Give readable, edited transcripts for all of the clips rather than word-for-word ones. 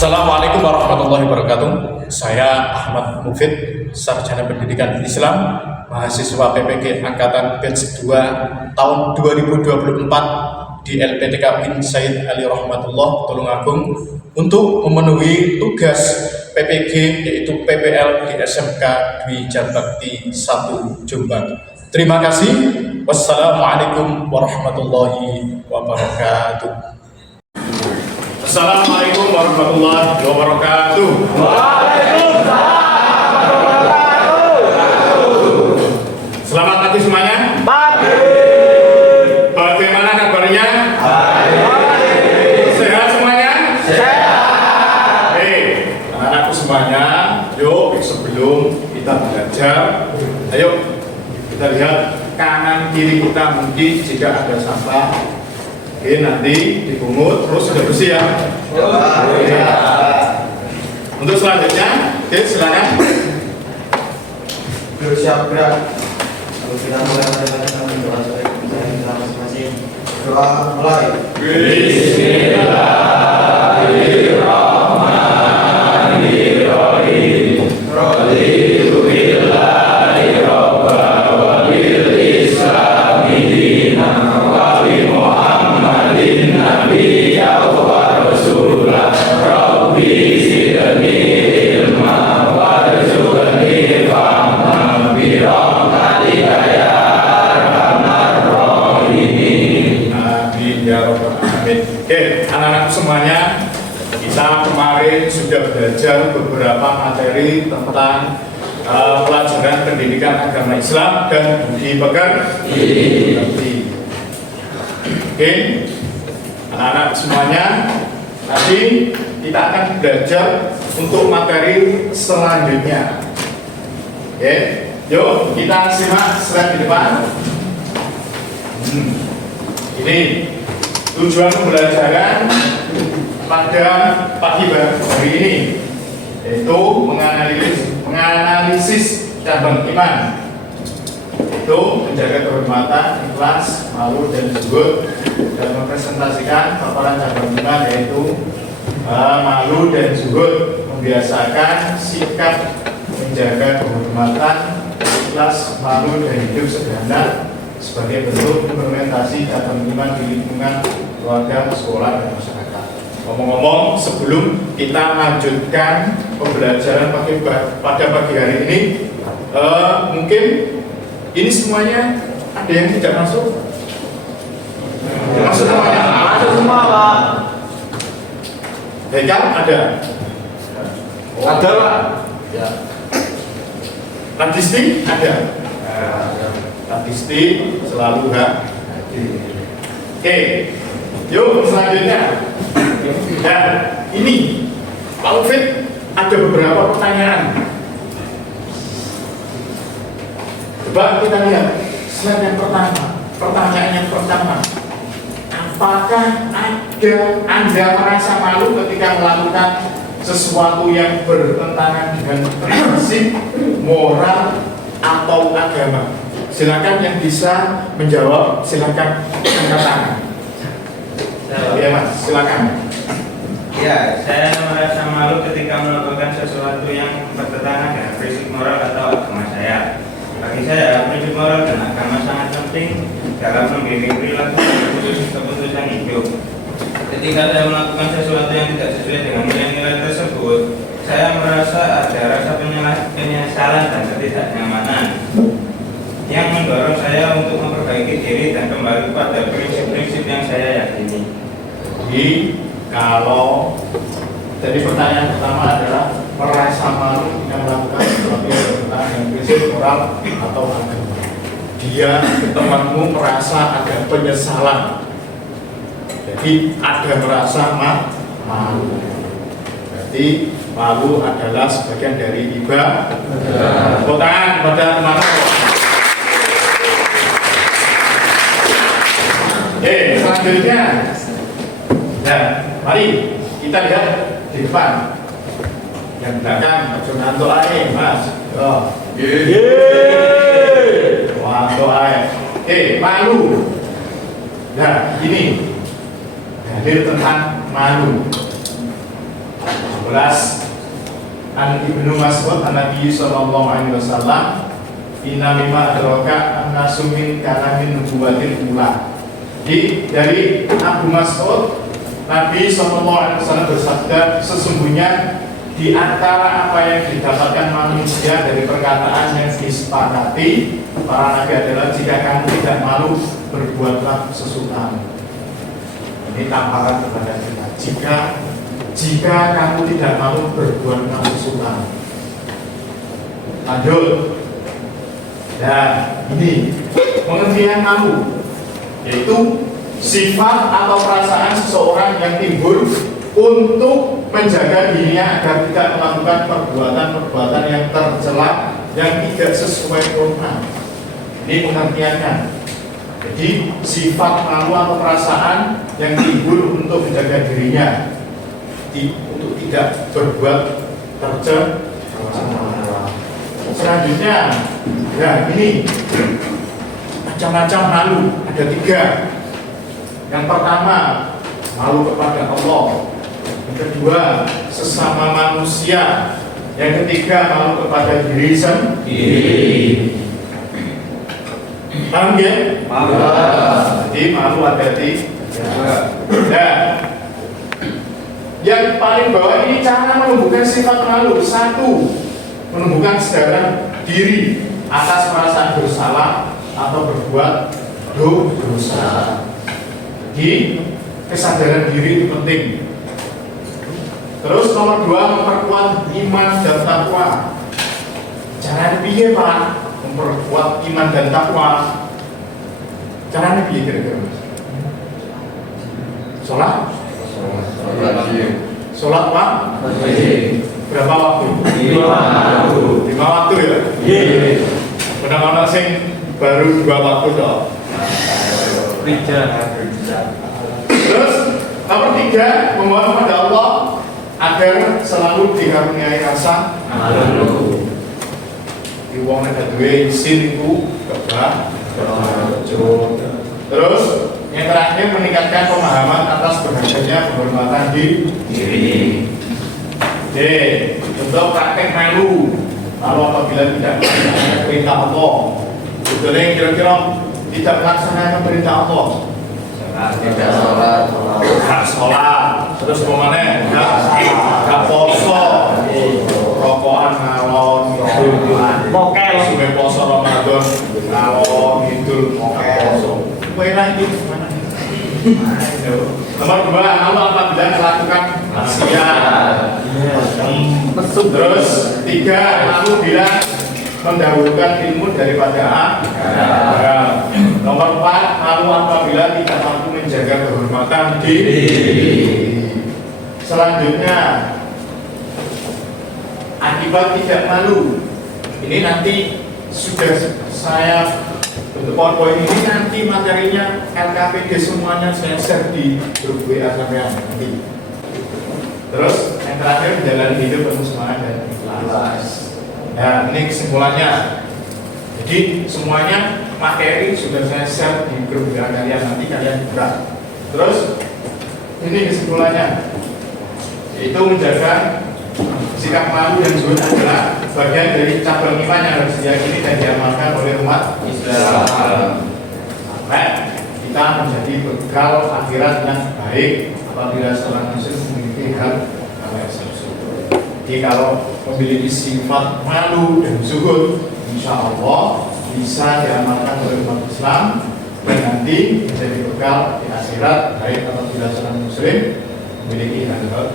Assalamualaikum warahmatullahi wabarakatuh. Saya Ahmad Mufid, Sarjana Pendidikan Islam, mahasiswa PPG Angkatan Batch 2 tahun 2024 di LPTK Bin Said Ali Rahmatullah Tulungagung untuk memenuhi tugas PPG yaitu PPL di SMK Dwi Jarbakti 1 Jombang. Terima kasih. Wassalamualaikum warahmatullahi wabarakatuh. Assalamualaikum warahmatullahi wabarakatuh. Waalaikumsalam warahmatullahi wabarakatuh. Selamat pagi semuanya. Pagi. Bagaimana kabarnya? Baik. Sehat semuanya? Sehat. Oke, anak-anakku semuanya, yuk sebelum kita belajar, ayo kita lihat kanan kiri kita, mungkin jika ada sampah. Oke, nanti dipungut terus sudah bersih ya. Oke. Untuk selanjutnya, oke silakan. Bersiap gerak. Kalau kita mulai dengan doa kita masing-masing. Doa mulai. Bismillahirrahmanirrahim. Raditu billahi rabban wa bil islami dinan wa bi Muhammadin nabiyyan wa rasulah. Rabbi zidni ilma warzuqni fahma bi rahmatika ya arhamar rahimin. Amin ya rabbal alamin. Oke, anak-anak semuanya, kita kemarin sudah belajar beberapa materi tentang pelajaran pendidikan agama Islam dan budi pekerti. Oke, anak-anak semuanya, nanti kita akan belajar untuk materi selanjutnya. Oke, yuk kita simak slide di depan. Ini tujuan pembelajaran pada pagi hari ini, yaitu menganalisis cabang iman, yaitu menjaga kehormatan, ikhlas, malu dan zuhud, dan mempresentasikan paparan cabang iman yaitu malu dan zuhud, membiasakan sikap menjaga kehormatan, ikhlas, malu dan hidup sederhana sebagai bentuk implementasi cabang iman di lingkungan keluarga, sekolah, dan masyarakat. Ngomong-ngomong, sebelum kita lanjutkan pembelajaran pada pagi hari ini, mungkin ini semuanya ada yang tidak masuk? Masuk semuanya? Masuk semua, Pak. Hekal ada? Ada, Pak. Ya. Radisti ada? Radisti selalu hadir. Oke, yuk selanjutnya. Dan ini Pak Ufid ada beberapa pertanyaan. Coba kita lihat slide yang pertama. Pertanyaan yang pertama, apakah Anda merasa malu ketika melakukan sesuatu yang bertentangan dengan prinsip, moral, atau agama? Silakan yang bisa menjawab, silakan angkat tangan. Ya Mas, silakan. Ya, saya merasa malu ketika melakukan sesuatu yang bertentangan dengan prinsip moral atau agama saya. Bagi saya, prinsip moral dan agama sangat penting dalam membimbing perilaku dan keputusan hidup. Ketika saya melakukan sesuatu yang tidak sesuai dengan nilai-nilai tersebut, saya merasa ada rasa penyesalan dan ketidaknyamanan yang mendorong saya untuk memperbaiki diri dan kembali pada prinsip-prinsip yang saya yakini. Jadi kalau jadi pertanyaan pertama adalah merasa malu yang melakukan sesuatu yang bertentangan dengan prinsip moral atau agama. Dia temanmu merasa ada penyesalan. Jadi ada merasa malu. Berarti malu adalah sebagian dari ibadah. Tepuk tangan pada teman-teman. Selanjutnya, nah, mari kita lihat di depan. Yang belakang, Jonanto Ae, Mas. Jonanto Ae. Malu. Nah, ini dalil tentang malu. 12 An Ibnu Mas'ud an Nabi sallallahu alaihi wasallam inna mimma adraka an-nasu min kalamin nubuwatil ula. Dari Abu Mas'ud, Nabi sallallahu alaihi wasallam bersabda, sesungguhnya di antara apa yang didapatkan manusia dari perkataan yang disepakati para nabi adalah jika kamu tidak malu berbuatlah sesuatu. Ini tamparan kepada kita. Jika kamu tidak malu berbuatlah sesuatu. Lanjut. Dan ini pengertian malu, yaitu sifat atau perasaan seseorang yang timbul untuk menjaga dirinya agar tidak melakukan perbuatan-perbuatan yang tercela yang tidak sesuai Quran. Ini pengertiannya. Jadi sifat malu atau perasaan yang timbul untuk menjaga dirinya untuk tidak berbuat tercela. Selanjutnya, ya ini macam-macam malu, ada 3. Yang pertama, malu kepada Allah. Yang kedua, sesama manusia. Yang ketiga, malu kepada diri sendiri. Paham ya? Jadi malu ada 3. Dan yang paling bawah ini cara menumbuhkan sifat malu. 1, menumbuhkan kesadaran diri atas perasaan bersalah atau berbuat dosa. Jadi kesadaran diri itu penting. Terus nomor 2, memperkuat iman dan takwa. Caranya piye Pak? Memperkuat iman dan takwa. Caranya piye kira-kira? Sholat Pak? Berapa waktu? 5 waktu ya? Benar-benar sing baru 2 waktu dong. Terus nomor 3, memohon kepada Allah agar selalu dikaruniai rasa malu. Di wong nek duwe isin iku kebak. Terus yang terakhir, meningkatkan pemahaman atas berharganya penghormatan diri. Untuk praktek malu, lalu apabila tidak melaksanakan perintah Allah, sebetulnya kira-kira tidak melaksanakan perintah Allah, Tidak sholat. terus kemana? Gak poso, rokokan ngalor, Mokel. sampai poso Ramadan ngalor, ngidul, poso. Enak itu mana? Nomor 2, Allah apabila melakukan maksiat. Terus 3, lalu bila mendahulukan ilmu daripada agama. Nomor 4, lalu apabila tidak mampu menjaga kehormatan diri. Selanjutnya, akibat tidak malu. Ini nanti sudah saya bentuk PowerPoint ini, nanti materinya LKPD semuanya saya share di grup WA sampean nanti. Terus yang terakhir, menjalani hidup penuh semangat dan ikhlas. Nah, ini kesimpulannya. Jadi semuanya materi sudah saya share di grup WA kalian, nanti kalian buka. Terus ini kesimpulannya, yaitu menjaga sikap malu dan zuhud adalah bagian dari cabang iman yang harus diyakini dan diamalkan oleh umat Islam. Sampai kita menjadi bekal akhirat yang baik apabila seorang muslim memiliki hal yang tersebut. Jadi kalau memiliki sifat malu dan zuhud, insya Allah bisa diamalkan oleh umat Islam dan nanti menjadi bekal di akhirat baik apabila seorang muslim memiliki hal-hal.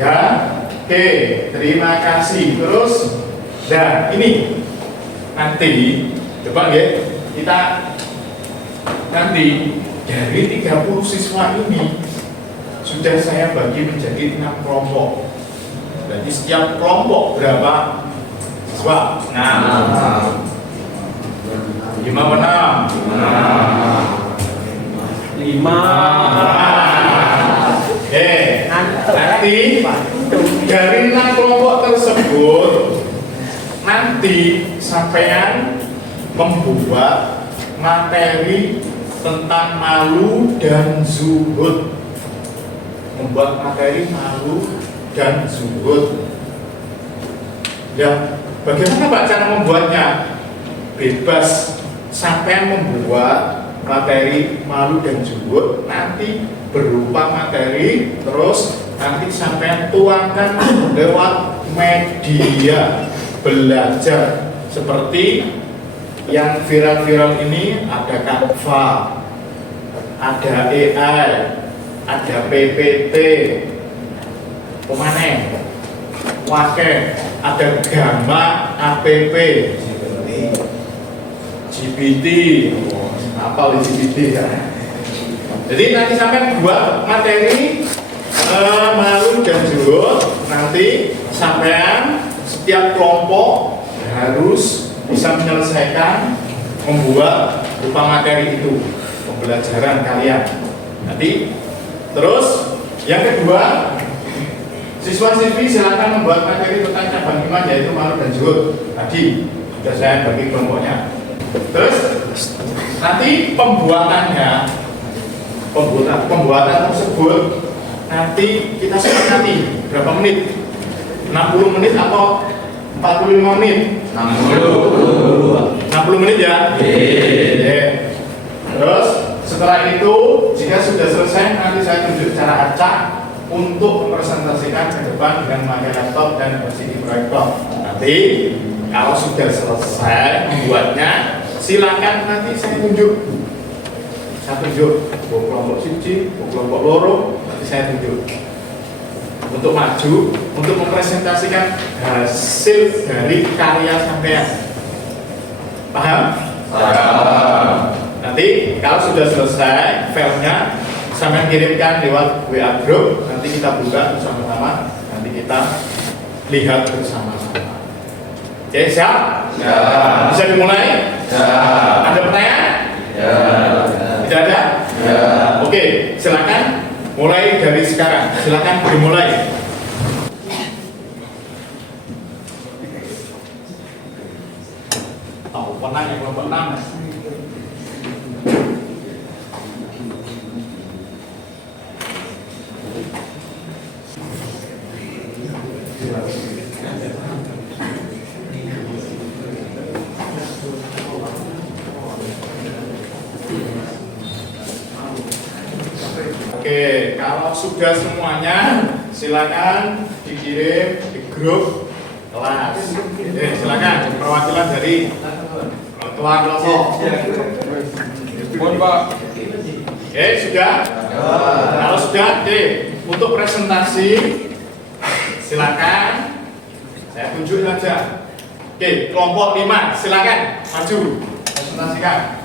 Ya, oke, terima kasih. Terus, dan ini nanti coba ya, kita nanti dari 30 siswa ini sudah saya bagi menjadi 6 kelompok. Jadi setiap kelompok berapa siswa? 6. 5 menang. 5. Nanti dari 6 kelompok tersebut nanti sampean membuat materi tentang malu dan zuhud. membuat materi malu dan zuhud. Ya, bagaimana Pak cara membuatnya? Bebas, sampai membuat materi malu dan zuhud nanti berupa materi, terus nanti sampai tuangkan lewat media belajar seperti yang viral-viral ini. Ada Canva, ada AI, ada PPT, ada Gamma app, GPT, apa GPT ya. Jadi nanti sampai buat materi malu dan zuhud, nanti sampean setiap kelompok harus bisa menyelesaikan membuat berupa materi itu pembelajaran kalian. Nanti terus yang kedua, siswa-siswi silakan membuat materi tentang cabang iman yaitu malu dan zuhud. Tadi sudah saya bagi kelompoknya. Terus nanti pembuatan tersebut nanti kita sepakati berapa menit? 60 menit atau 45 menit? 60 menit ya? Terus setelah itu jika sudah selesai nanti saya tunjuk cara acak untuk mempresentasikan ke depan dengan memakai laptop dan LCD proyektor. Nanti kalau sudah selesai membuatnya, silakan nanti saya tunjuk. Saya tunjuk kelompok siji, kelompok loro, nanti saya tunjuk untuk maju, untuk mempresentasikan hasil dari karya sampean. Paham? Paham. Nanti kalau sudah selesai filenya sampean kirimkan lewat WA group, nanti kita buka bersama-sama, nanti kita lihat bersama-sama. Oke, siap? Ya. Bisa dimulai? Ya. Ada pertanyaan? Ya. Tidak ada? Ya. Oke, silakan mulai dari sekarang. Silakan dimulai. Tahu pernah yang kelompok 6? Oke, kalau sudah semuanya silakan dikirim di grup kelas. Silakan perwakilan dari ketua kelompok. Mohon Pak. Oke, sudah? Kalau sudah, oke. Untuk presentasi silakan saya tunjuk saja. Oke, kelompok 5 silakan maju presentasikan.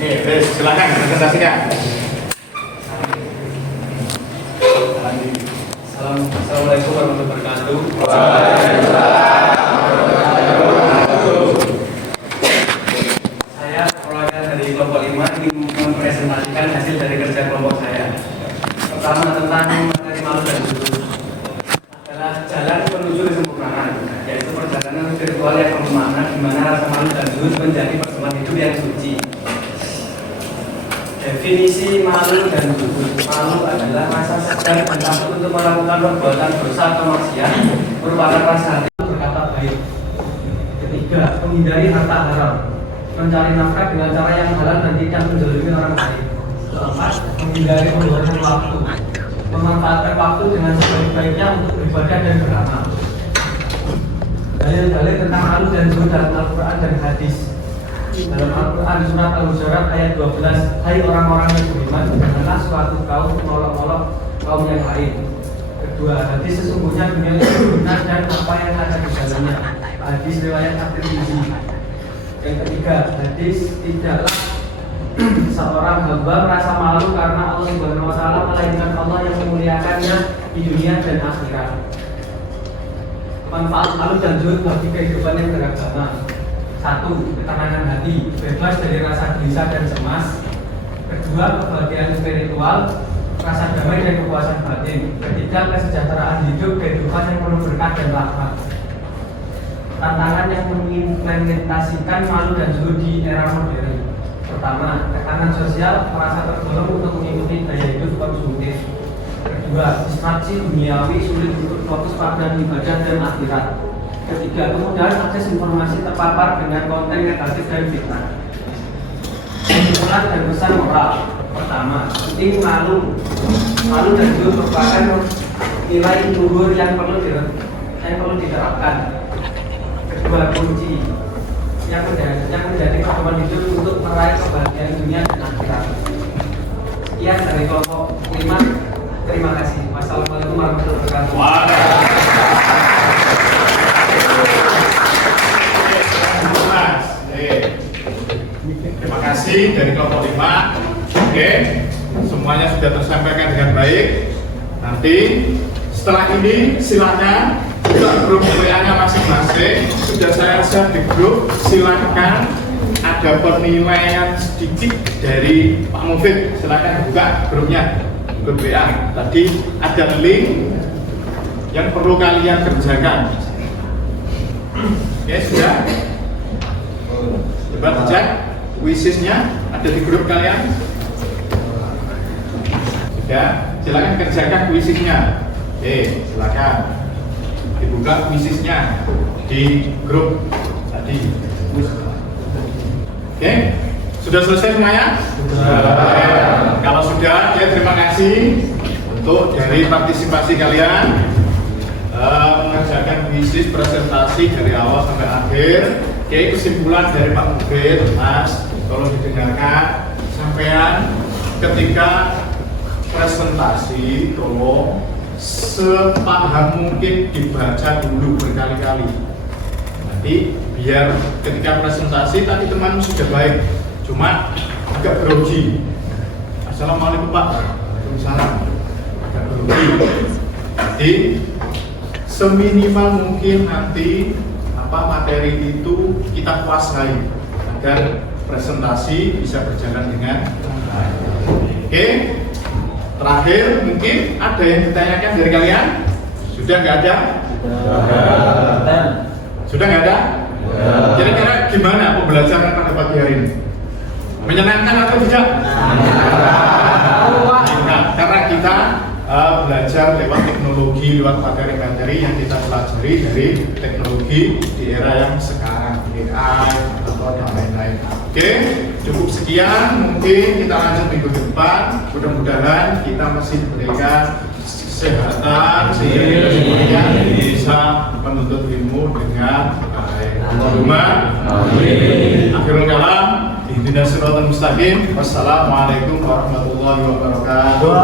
Silakan presentasikan. Assalamualaikum warahmatullahi wabarakatuh. Saya perwakilan dari kelompok 5 ingin mempresentasikan hasil dari kerja kelompok saya. Pertama tentang materi malu dan zuhud adalah jalan menuju kesempurnaan, yaitu perjalanan spiritual yang bermakna di mana rasa malu dan zuhud menjadi persoalan hidup yang suci. Definisi malu dan zuhud. Malu adalah rasa segan dan takut untuk melakukan perbuatan dosa atau maksiat, merupakan rasa hati berkata baik. Ketiga, menghindari harta haram, mencari nafkah dengan cara yang halal dan tidak menzalimi orang lain. Keempat, menghindari pembuangan waktu, memanfaatkan waktu dengan sebaik-baiknya untuk beribadah dan beramal. Dalil-dalil tentang malu dan zuhud dalam Al-Quran dan hadis. Dalam Al-Quran surat Al-Hujurat ayat 12, hai orang-orang yang beriman, janganlah suatu kaum mengolok-olok kaum yang lain. Kedua, hadis sesungguhnya dunia itu benar dan apa yang ada di dalamnya. Hadis riwayat At-Tirmidzi. Yang ketiga, hadis tidaklah seorang hamba merasa malu karena Allah Subhanahu wa taala melainkan Allah yang memuliakannya di dunia dan akhirat. Manfaat malu dan zuhud bagi kehidupan yang beragama. 1. Ketenangan hati, bebas dari rasa gelisah dan cemas. 2. Kebahagiaan spiritual, rasa damai dan kepuasan batin. 3. Kesejahteraan hidup, kehidupan yang penuh berkah dan rahmat. Tantangan yang mengimplementasikan malu dan zuhud di era modern. Pertama, tekanan sosial merasa terdorong untuk mengikuti gaya hidup konsumtif. Kedua, distraksi duniawi sulit untuk fokus pada ibadah dan akhirat. Ketiga, kemudahan akses informasi terpapar dengan konten negatif dan fitnah. Kesimpulan dan pesan moral. Pertama, penting malu dan jujur merupakan nilai luhur yang perlu diterapkan. Kedua, kunci yang menjadi pedoman hidup untuk meraih kebahagiaan dunia dan akhirat. Sekian dari kelompok 5. Terima kasih. Wassalamualaikum warahmatullahi wabarakatuh. Terima kasih dari kelompok 5. Oke, semuanya sudah tersampaikan dengan baik. Nanti setelah ini silakan buka grup WA-nya masing-masing. Sudah saya share di grup. Silakan ada penilaian sedikit dari Pak Mufid. Silakan buka grupnya, grup WA. Tadi ada link yang perlu kalian kerjakan. Oke, sudah. Coba cek wishisnya ada di grup kalian. Sudah, silakan kerjakan wishisnya. Oke, silakan dibuka wishisnya di grup tadi. Oke, sudah selesai semuanya? Sudah. Kalau sudah, ya terima kasih untuk dari partisipasi kalian mengerjakan wisis presentasi dari awal sampai akhir. Oke, kesimpulan dari Pak Mufid, Mas, tolong didengarkan. Sampean ketika presentasi, tolong sepaham mungkin dibaca dulu berkali-kali. Nanti biar ketika presentasi tadi teman sudah baik, cuma agak grogi. Assalamualaikum Pak. Waalaikumsalam. Agak grogi. Jadi seminimal mungkin nanti materi itu kita kuasai agar presentasi bisa berjalan dengan baik. Oke, terakhir mungkin ada yang ditanyakan dari kalian? Sudah nggak ada? Sudah nggak ada? Kira-kira gimana pembelajaran pada pagi hari ini? Menyenangkan atau tidak? Karena kita belajar lewat teknologi, lewat materi-materi yang kita pelajari dari teknologi di era yang sekarang, AI atau yang lain-lain. Oke, cukup sekian. Mungkin kita lanjut minggu depan. Mudah-mudahan kita masih diberikan kesehatan sehingga kita semuanya bisa menuntut ilmu dengan baik. Allahumma amin. Akhirul kalam. Ihdinas siratal mustaqim. Wassalamualaikum warahmatullahi wabarakatuh.